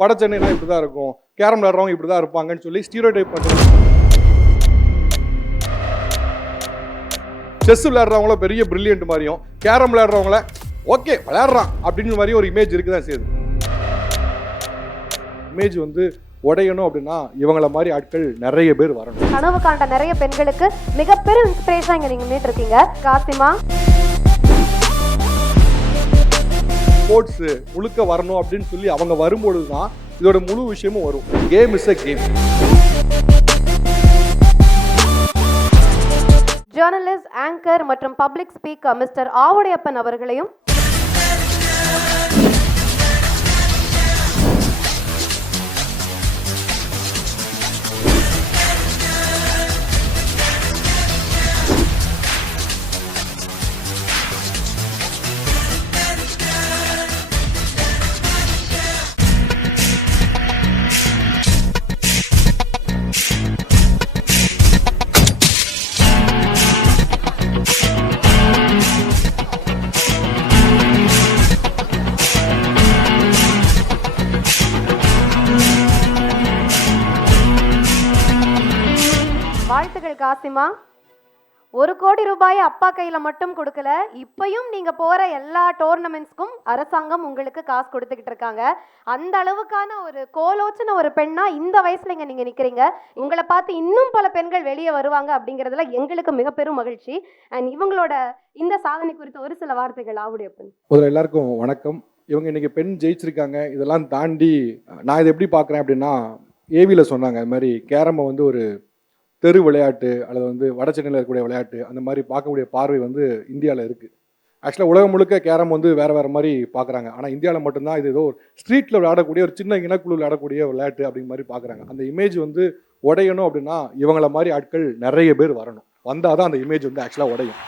வட சென்னைனா இப்படி தான் இருக்கும், கேரம் விளையாடுறவங்க இப்படி தான் இருப்பாங்கன்னு சொல்லி ஸ்டீரியோடைப் பண்ணுறது. செஸ் விளையாடுறவங்கள பெரிய பிரில்லியன்ட் மாதிரியும், கேரம் விளையாடுறவங்கள ஓகே விளையாடுறான் அப்படின்னு மாதிரி ஒரு இமேஜ் இருக்கு தான் செய்யுது. இமேஜ் வந்து உடையணும் அப்படின்னா இவங்கள மாதிரி ஆட்கள் நிறைய பேர் வரணும். கனவு காண்ட நிறைய பெண்களுக்கு மிகப்பெரிய இன்ஸ்பிரேஷனா இங்க நீங்க நின்னுட்டு இருக்கீங்க. காசிமா ஸ்போர்ட்ஸ் முழுக்க வரணும் அப்படின்னு சொல்லி அவங்க வரும்பொழுது தான் இதோட முழு விஷயமும் வரும். Game is a game. Journalist, anchor மற்றும் பப்ளிக் ஸ்பீக்கர் மிஸ்டர் ஆவுடையப்பன் அவர்களையும் வாழ்த்துக்கள். காசிமா, 1 கோடி ரூபாய் அப்பா கையில மட்டும் கொடுக்கல, இப்பயும் நீங்க போற எல்லா டோர்னமெண்ட்ஸ்க்கும் அரசாங்கம் உங்களுக்கு காசு கொடுத்துக்கிட்டு இருக்காங்க. அந்த அளவுக்கான ஒரு கோலோச்சன ஒரு பெண்ணா இந்த வயசுல இங்க நீங்க நிக்கிறீங்க. உங்களை பார்த்து இன்னும் பல பெண்கள் வெளியே வருவாங்க அப்படிங்கிறதுல எங்களுக்கு மிக பெரும் மகிழ்ச்சி. அண்ட் இவங்களோட இந்த சாதனை குறித்த ஒரு சில வார்த்தைகள் ஆவுடையப்பன். முதல்ல எல்லாருக்கும் வணக்கம். இவங்க இன்னைக்கு பெண் ஜெயிச்சிருக்காங்க. இதெல்லாம் தாண்டி நான் இதை எப்படி பார்க்குறேன் அப்படின்னா, ஏவியில் சொன்னாங்க இது மாதிரி கேரமை வந்து ஒரு தெரு விளையாட்டு அல்லது வந்து வட சென்னையில் இருக்கக்கூடிய விளையாட்டு, அந்த மாதிரி பார்க்கக்கூடிய பார்வை வந்து இந்தியாவில் இருக்குது. ஆக்சுவலாக உலகம் முழுக்க கேரம் வந்து வேறு வேறு மாதிரி பார்க்குறாங்க. ஆனால் இந்தியாவில் மட்டும்தான் இது ஏதோ ஒரு ஸ்ட்ரீட்டில் விளையாடக்கூடிய ஒரு சின்ன இனக்குழு விளையாடக்கூடிய விளையாட்டு அப்படிங்கிற மாதிரி பார்க்குறாங்க. அந்த இமேஜ் வந்து உடையணும் அப்படின்னா இவங்கள மாதிரி ஆட்கள் நிறைய பேர் வரணும். வந்தால் தான் அந்த இமேஜ் வந்து ஆக்சுவலாக உடையும்.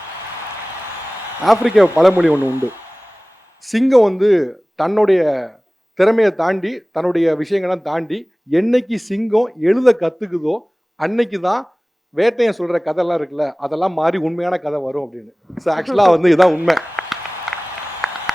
ஆப்பிரிக்க பழமொழி ஒன்று உண்டு. சிங்கம் வந்து தன்னுடைய திறமையை தாண்டி தன்னுடைய விஷயங்கள்லாம் தாண்டி என்னைக்கு சிங்கம் எழுத கற்றுக்குதோ அன்னைக்கு தான் வேட்டையன் சொல்கிற கதையெல்லாம் இருக்குல்ல, அதெல்லாம் மாறி உண்மையான கதை வரும் அப்படின்னு. ஸோ ஆக்சுவலாக வந்து இதுதான் உண்மை.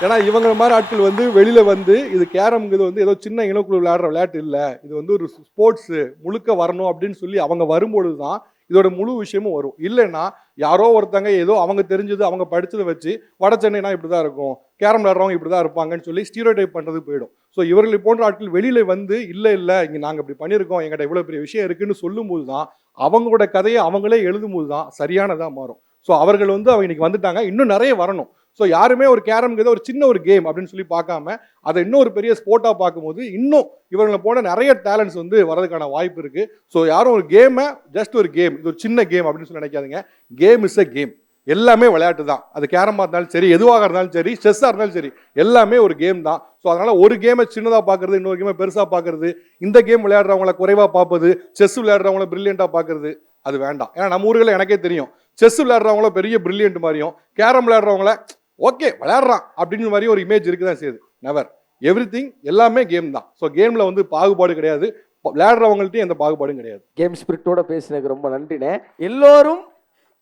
ஏன்னா இவங்க மாதிரி ஆட்கள் வந்து வெளியில் வந்து இது கேரம்ங்கிறது வந்து ஏதோ சின்ன இனக்குழு விளையாடுற விளையாட்டு இல்லை, இது வந்து ஒரு ஸ்போர்ட்ஸு முழுக்க வரணும் அப்படின்னு சொல்லி அவங்க வரும்பொழுது தான் இதோட முழு விஷயமும் வரும். இல்லைன்னா யாரோ ஒருத்தங்க ஏதோ அவங்க தெரிஞ்சது அவங்க படித்ததை வச்சு வட சென்னைனா இப்படி தான் இருக்கும், கேரம் விளையாடுறவங்க இப்படி தான் இருப்பாங்கன்னு சொல்லி ஸ்டீரியோடைப் பண்ணுறது போயிடும். ஸோ இவர்களை போன்ற ஆட்கள் வெளியில் வந்து இல்லை இங்கே நாங்கள் இப்படி பண்ணியிருக்கோம், எங்கிட்ட இவ்வளோ பெரிய விஷயம் இருக்குன்னு சொல்லும்போது தான் அவங்களோட கதையை அவங்களே எழுதும்போது தான் சரியானதாக மாறும். ஸோ அவர்கள் வந்து அவங்க இன்னைக்கு வந்துட்டாங்க, இன்னும் நிறைய வரணும். ஸோ யாருமே ஒரு கேரம்ங்கிறத ஒரு சின்ன ஒரு கேம் அப்படின்னு சொல்லி பார்க்காம அதை இன்னும் ஒரு பெரிய ஸ்போர்ட்டாக பார்க்கும்போது இன்னும் இவங்களை போன நிறைய டேலண்ட்ஸ் வந்து வரதுக்கான வாய்ப்பு இருக்குது. ஸோ யாரும் ஒரு கேமை ஜஸ்ட் ஒரு கேம், இது ஒரு சின்ன கேம் அப்படின்னு சொல்லி நினைக்காதீங்க. Game is a game. எல்லாமே விளையாட்டு தான். அது கேரமாக இருந்தாலும் சரி, எதுவாக இருந்தாலும் சரி, செஸ்ஸாக இருந்தாலும் சரி, எல்லாமே ஒரு கேம் தான். ஸோ அதனால் ஒரு கேமை சின்னதாக பார்க்குறது, இன்னொரு கேமை பெருசாக பார்க்குறது, இந்த கேம் விளையாடுறவங்கள குறைவாக பார்ப்பது, செஸ் விளையாடுறவங்கள பிரில்லியண்ட்டாக பார்க்குறது, அது வேண்டாம். ஏன்னா நம்ம ஊர்களில் எனக்கே தெரியும், செஸ் விளையாடுறவங்கள பெரிய பிரில்லியன்ட் மாதிரியும், கேரம் விளையாடுறவங்கள ஓகே விளையாடுறான் அப்படின்னு மாதிரி ஒரு இமேஜ் இருக்கு தான் செய்யுது. நெவர். எவ்ரிதிங் எல்லாமே கேம் தான். ஸோ கேமில் வந்து பாகுபாடு கிடையாது, விளையாடுறவங்கள்ட்டையும் எந்த பாகுபாடும் கிடையாது. கேம் ஸ்பிரிட்டோட பேசினதுக்கு ரொம்ப நன்றினே. எல்லோரும்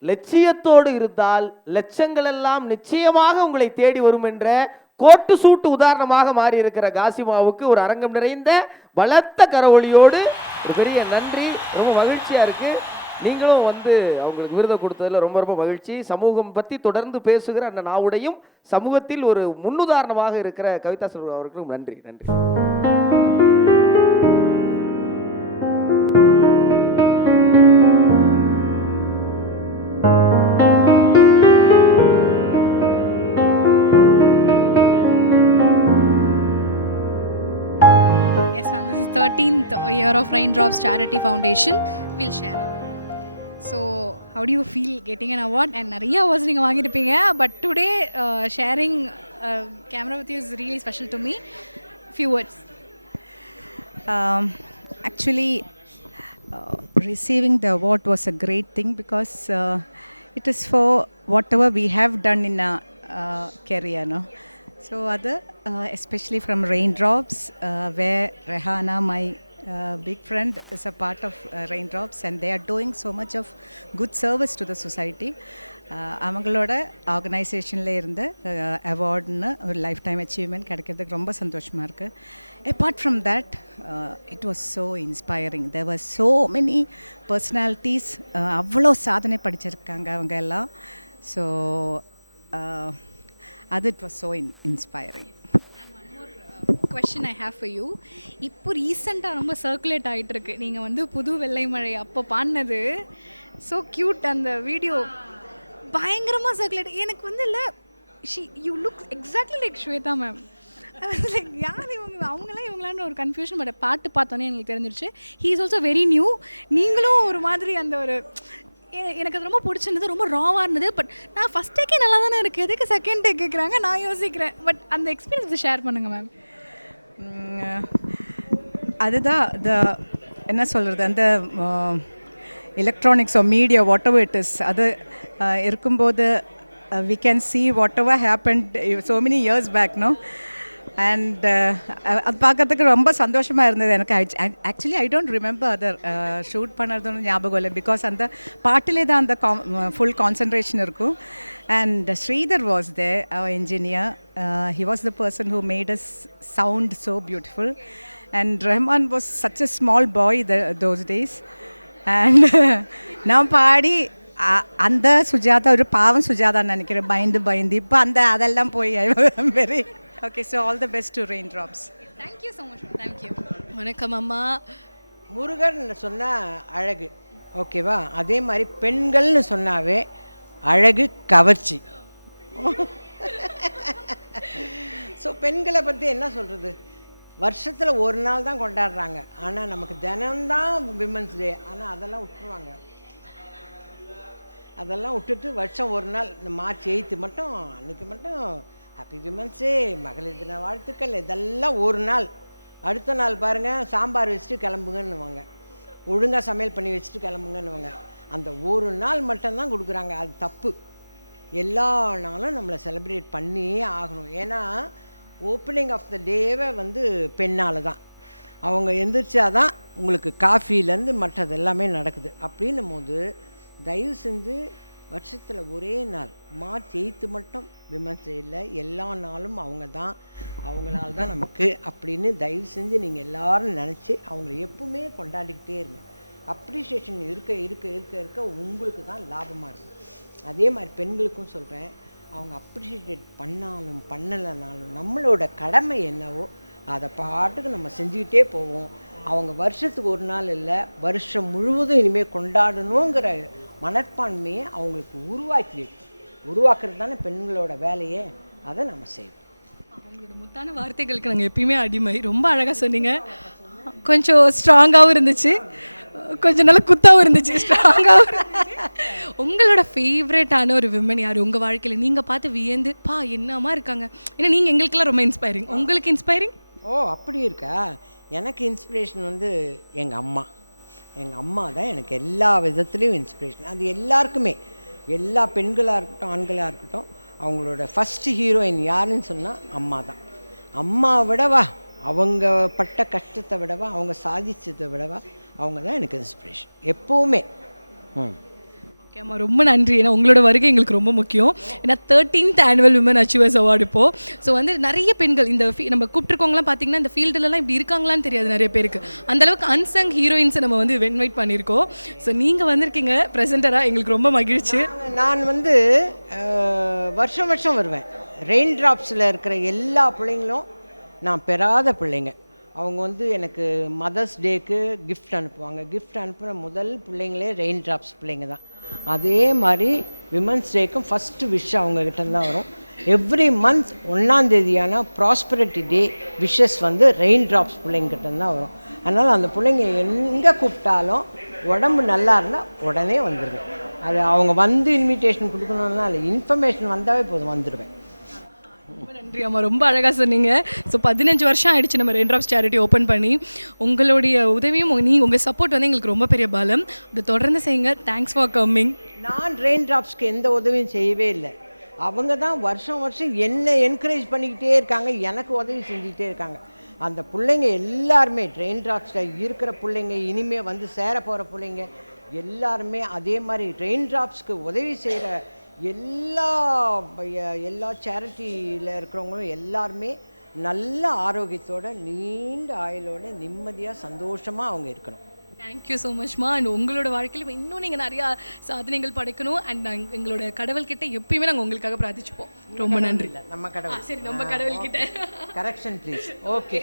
லட்சியத்தோடு இருந்தால் லட்சங்கள் எல்லாம் நிச்சயமாக உங்களை தேடி வரும் என்ற கோட்டு சூட்டு உதாரணமாக மாறி இருக்கிற காசிமாவுக்கு ஒரு அரங்கம் நிறைந்த பலத்த கரவொலியோடு ஒரு பெரிய நன்றி. ரொம்ப மகிழ்ச்சியா இருக்கு. நீங்களும் வந்து அவங்களுக்கு விருதை கொடுத்ததுல ரொம்ப ரொம்ப மகிழ்ச்சி. சமூகம் பற்றி தொடர்ந்து பேசுகிற அந்த நாவுடையும் சமூகத்தில் ஒரு முன்னுதாரணமாக இருக்கிற கவிதா செல்வம் அவர்களுக்கும் நன்றி. நன்றி. Yes, ma'am. This is 13th year of Raindrops Charity Foundation. We'll share. So, how do you feel getting an award? And நிறைய awards நீங்கள் வாங்கியிருப்பீங்க, but today sharing camera with you is really special to me. Few words. Actually, receiving the award was a great thing because it is for whatever we have done in a career, no? So other, especially from Raindrops, where Rehana, my big friend, is a part of Raindrops, and they are doing so much of good service to the society. அவங்களோட ஆர்கனைசேஷனில் இருந்து அவார்டுன்னு ஒரு life time achievement கிடைக்கிறதுக்கு ரொம்ப சந்தோஷமாக இருக்குது. Apart from that it was so inspiring. There was so many personalities. அவ்வளோ சாதனை படிச்சிருக்காங்க அவங்க எல்லாம். ஸோ அது it was so inspiring. Question I have for you. இப்போ ரீசெண்டாக ரொம்ப சர்க்குலேட் ஆகிட்டு இருக்கு. நீங்கள் வந்து புது வெள்ளை மழை அப்போ பாடினது ஸோ க்யூட். அந்த வீடியோ பயங்கரமாக சர்க்குலேட். எனக்கு வந்து இல்லை you look exactly like Shweta ma'am. Like யார் இவங்க, அவங்களாம் இவங்களான்னு ஒரு கன்ஃபியூஷன். பட் பாட்டு பார்த்தோன்னே எனக்கு தெரிஞ்சிருச்சு. He is also very new. நீங்களும் ஒரு மாதிரி அந்த ஒரு எனக்கு அது ரொம்ப பிடிச்சிருந்தது. ரொம்ப ராவாக இருந்தது. பட் நான் ஃபஸ்ட் டேக்கே நல்லா தானே இருக்குது, எதுக்கு செகண்ட் டேக் கேட்குறாங்க நான் யோசிக்கிறேன். பட் அந்த எக்ஸ்பீரியன்ஸ் ஷேர் பண்ணுங்கள் மேம். அதுதான் என்ன சொல்கிறது, அந்த electronics media what ever it is, அது இருக்கும்போது we can see whatever happened so many years back, no? And அது பார்க்கறதுக்கு ரொம்ப சந்தோஷமாக இருந்தது எனக்கு. Actually I don't remember other shoot பண்ணுறதுன்னு ஞாபகம் இல்லை. பிகாஸ் அந்த பாட்டிலே தான் அந்த ஃபுல் கான்சன்ட்ரேஷன் இருக்கும். And Sridhar was there, our engineer. He was the person who made us sound so beautiful. And Rahman was such a small boy those days. And நான் பாடி அந்த சுஜாதா ஒரு பாவம் சுஜாதான்னு நினைக்கிறேன், பயந்து இப்போ அதெல்லாம் போய் very okay. So all the best to raindrops. Thank you so much. Thank you. வணக்கம் அம்மா. முருகன் சொன்னால் அழகு, ஓகேவா? அதே மாதிரி பெண்கள்னு சொன்னாவே அழகு, கவர்ச்சி. ஸோ பெண்களை பற்றி என்ன சொல்கிறது, வருஷத்தில் ஒரு நாள் தான் கொண்டாடுறாங்க. ஆனால் நமக்கு தினம்தான் விமன்ஸ் டே. ஆனால் அதெல்லாம் விட்டுருவாங்க. அதெல்லாம் விட்டுட்டு வருஷம் ஒரு நாள் இந்த மார்ச் 8 மட்டும், அன்றைக்கி மட்டும் ஹாப்பி விமன்ஸ் டே, மகளிர் தின வாழ்த்துக்கள், இதெல்லாம் ஒரு நாள். அடுத்த நாள் பாருங்கள், சாம்பார் வச்சுட்டு கிளம்புங்கன்னுவாங்க, ஒழுங்காக சமையல் பண்ணி வச்சுட்டு கிளம்புங்கன்னுவாங்க. அந்த ஒரு நாள் மட்டும்தான் கொடுக்குறாங்க. அது தப்பு. எல்லா நாளும் நம்மளை செலிப்ரேட் பண்ணியே ஆகணும். ஏன்னா ஓப்பனிங் ஆஃப் த டேவை பெண்ணால் தான். அவங்க எந்திரிச்சாதான் உங்களுக்கு காஃபிலேருந்து மற்றது எல்லாமே நடக்குது. அப்படின்னும் போது தயவு செஞ்சு வருஷத்தில் ஒரே நாள் மார்ச் 8 மட்டும் விமன்ஸ் டே இல்லை, எல்லா நாளும் அவங்க தான், அவங்களால தான் நமக்கு அப்படின்னு தயவு செஞ்சு நீங்கள் எல்லோரும் நினச்சி அவங்கள எப்பவுமே கொண்டாடிக்கிட்டே இருங்க. அப்ரிஷியேஷன் இருக்க இருக்க இருக்க இருக்க உங்களுக்கு தான் லாபமாக இருக்கும். அதே மாதிரி பெண்களுக்கும் சொல்கிறேன், அவங்க அப்ரிஷியேட் பண்ணாலும் பண்ணலைனாலும் நம்மளோட கடமை என்னவோ அதை பாட்டுக்கு நம்ம செஞ்சுக்கிட்டே போவோம். அவங்க வருஷத்துக்கு ஒரு நாள் இல்லை, வருஷம் முழுவதும் இனிமேல் கொண்டாடணுங்கிற மனப்பான்மையை அவங்களுக்கு உருவாக்குறது தானே பெண்களோட வேலையே. அதை நம்ம செய்வோம். அவங்களோட முத்தான வார்த்தைகளுக்கு நாங்கள் எப்பயுமே அடிமை. ரொம்ப அழகாக சொன்னீங்க. கொஞ்சம் ஸ்ட்ராங்காகவும் இருந்துச்சு, கொஞ்சம் நல்லா குத்தாகவும் இருந்துச்சு, ஸ்ட்ராங்காகவும் இருந்துச்சு. உங்களோட ஃபேவரட்டான ஒரு விமன் யார் உங்கள் வாழ்க்கையில்? நீங்கள் பார்த்து வியந்து என்னமா இருக்காங்க? ஏன்னா நீங்கள் எங்களுக்கெல்லாம் ரொம்ப இன்ஸ்பைரிங். உங்களுக்கு இன்ஸ்பைரிங்? ஓ, அப்படி இருக்கா? எனக்கு இன்ஸ்பிரேஷன் எங்கள் அம்மா. எங்கள் அம்மா தான் எனக்கு எல்லா விதத்துலேயும் இன்ஸ்பிரேஷன். அது எல்லாருக்குமே, எல்லா பெண்களாக இருக்கட்டும் ஆண்களாக இருக்கட்டும், அவங்களோட ஃபஸ்ட்டு ஹீரோயின் யாருன்னு சொன்னால் அம்மா தான். அம்மா விடவா, அவங்க பட்ட கஷ்டத்தை விடவா, அவங்க சாதிச்சதை விடவா, அவங்க தான் எனக்கு இன்ஸ்பிரேஷன் எப்போவுமே. ஓகே அம்மா, ரொம்ப நன்றி. ஏன்னா உங்களோட வருகை எங்களுக்கு ரொம்ப முக்கியம். ஏன்னா 13th annual women achievers award இப்போது. ஸோ நிறைய பெண்கள் இந்த நம்ம கூப்பிட்டுருக்கவங்களாம் பார்த்திங்கன்னா இந்த ஃபீல்டுலலாம் இப்படி இருக்காங்களான்னு தெரியாது நிறைய பேருக்கு. அந்தளவுக்கு அன்சங் ஹீரோயின்ஸை நம்ம இன்வைட் பண்ணியிருக்கோம். ஸோ நீங்கள் வந்திருக்கீங்க ப்ரெசென்டராக, எங்களுக்கு ரொம்ப மகிழ்ச்சி. நான் வருஷம் வருஷம் வருவேன். ரெயின் ட்ராப்ஸில் இருக்கிற எல்லா பிள்ளைங்களும் நான் பெறாத பிள்ளைங்க. அவங்க எனக்கு மதர்ஸ் டேக்கு கிஃப்ட் அனுப்புவாங்க. கிஃப்ட் அனுப்புகிற முதல் பிள்ளைங்களே ரெயின் ட்ராப்ஸ் பிள்ளைங்க தான். அதே மாதிரி விமன்ஸ் டேக்கும் ஃபஸ்ட்டு விஷ் அவங்கக்கிட்ட தான் வரும். எவ்ரி மந்த் 1ஆம் தேதியான prosperity day wishes raindrops பிள்ளைங்கிட்ட தான் வரும். அதனால் அந்த பிள்ளைங்க எங்கே கூப்பிட்டாலும் உடம்பு நல்லா இருந்தால் உடனே வந்துடுவேன். அது அவங்க இன்விடேஷன் கொடுக்கணுன்னா இல்லை, இன்ஃபர்மேஷன் வந்தாவே போதும், வந்துடுவேன். ரொம்ப நன்றி அம்மா, ரொம்ப அழகாக சொன்னீங்க. ஸோ 15 வருஷம் ஆகிடுச்சு நம்ம ரெயின் ட்ராப்ஸ் சேரிட்டி ஓப்பன் பண்ணி. உங்களுடைய உதவியும் உங்கள் சப்போர்ட் எங்களுக்கு ரொம்ப பெரிய பலம். அதை தொடர்ந்து செய்யுங்க. Thanks for coming. நான் ரெயின் ட்ராப்ஸ்க்கு எந்த உதவியும் செய்யவே இல்லை. அவங்க தான் வருஷம் வருஷம் என்னை என்கரேஜ் பண்ணிக்கிட்டே இருக்காங்க, எனக்கு உதவி செஞ்சுக்கிட்டே இருக்காங்க. அந்த பிள்ளைங்க எல்லாருமே ரெயின் ட்ராப்ஸில் இருக்கிற பிள்ளைங்க, இனிமேல் சேர போகிற பிள்ளைங்க எல்லாருமே அதே மாதிரி ரெயின் ட்ராப்ஸ்க்கு உதவி செய்கிற எல்லா சேரிட்டியில் இருக்கிறவங்களும் எல்லாருமே நல்ல ஆரோக்கியத்தோட நீண்ட ஆயுளோட நிம்மதியாக சந்தோஷமாக அவங்க இருக்கணும். Thank you so மச்மா. அண்ட் உங்களோட வாழ்க்கையில் இன்னும் நீங்கள் நிறையா சாதனைகள் படைக்கணும். அண்ட் நாங்கள் எங்களோட கடவுள்கிட்ட எப்பயுமே நாங்கள் உங்களுக்காக பிரார்த்திச்சுப்போம். ரொம்ப நன்றி. நம்ம கடவுள் சரி, நம்ம கடவுள்கிட்ட கரெக்ஷன் ப்ளீஸ். ஓகே.